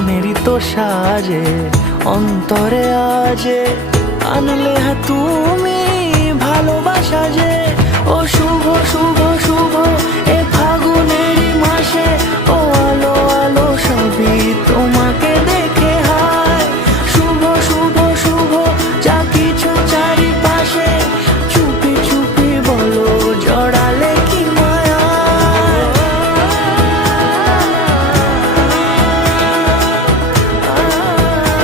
মনেরই তো সাজে অন্তরে আজে আনলে তুমি ভালোবাসা যে। ও শুভ শুভ শুভ এ ফাগুনেরই মাসে, ও আলো আলো সবই